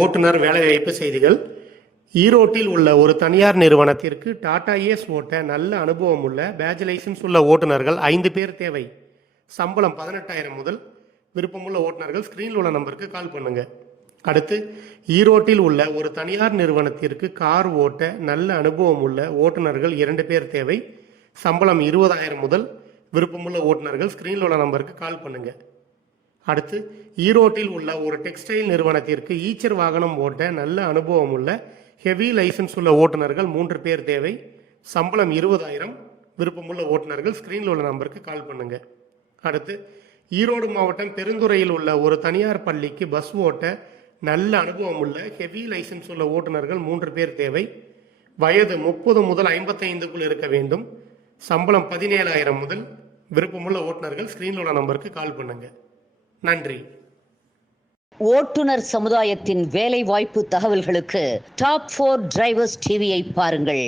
ஓட்டுநர் வேலைவாய்ப்பு செய்திகள். ஈரோட்டில் உள்ள ஒரு தனியார் நிறுவனத்திற்கு டாடா ஏஸ் ஓட்ட நல்ல அனுபவம் உள்ள பேட்ஜ் லைசன்ஸ் உள்ள ஓட்டுநர்கள் 5 பேர் தேவை. சம்பளம் 18,000 முதல். விருப்பமுள்ள ஓட்டுநர்கள் ஸ்கிரீனில் உள்ள நம்பருக்கு கால் பண்ணுங்க. அடுத்து, ஈரோட்டில் உள்ள ஒரு தனியார் நிறுவனத்திற்கு கார் ஓட்ட நல்ல அனுபவம் உள்ள ஓட்டுநர்கள் 2 பேர் தேவை. சம்பளம் 20,000 முதல். விருப்பமுள்ள ஓட்டுநர்கள் ஸ்கிரீனில் உள்ள நம்பருக்கு கால் பண்ணுங்க. அடுத்து, ஈரோட்டில் உள்ள ஒரு டெக்ஸ்டைல் நிறுவனத்திற்கு ஈச்சர் வாகனம் ஓட்ட நல்ல அனுபவம் உள்ள ஹெவி லைசன்ஸ் உள்ள ஓட்டுநர்கள் 3 பேர் தேவை. சம்பளம் 20,000. விருப்பமுள்ள ஓட்டுநர்கள் ஸ்கிரீனில் உள்ள நம்பருக்கு கால் பண்ணுங்க. அடுத்து, ஈரோடு மாவட்டம் பெருந்துறையில் உள்ள ஒரு தனியார் பள்ளிக்கு பஸ் ஓட்ட நல்ல அனுபவம் உள்ள ஹெவி லைசன்ஸ் உள்ள ஓட்டுநர்கள் 3 பேர் தேவை. வயது 30 முதல் 55க்குள் இருக்க வேண்டும். சம்பளம் 17,000 முதல். விருப்பமுள்ள ஓட்டுநர்கள் ஸ்கிரீனில் உள்ள நம்பருக்கு கால் பண்ணுங்க. நன்றி. ஓட்டுநர் சமுதாயத்தின் வேலை வாய்ப்பு தகவல்களுக்கு டாப் 4 டிரைவர்ஸ் டிவியை பாருங்கள்.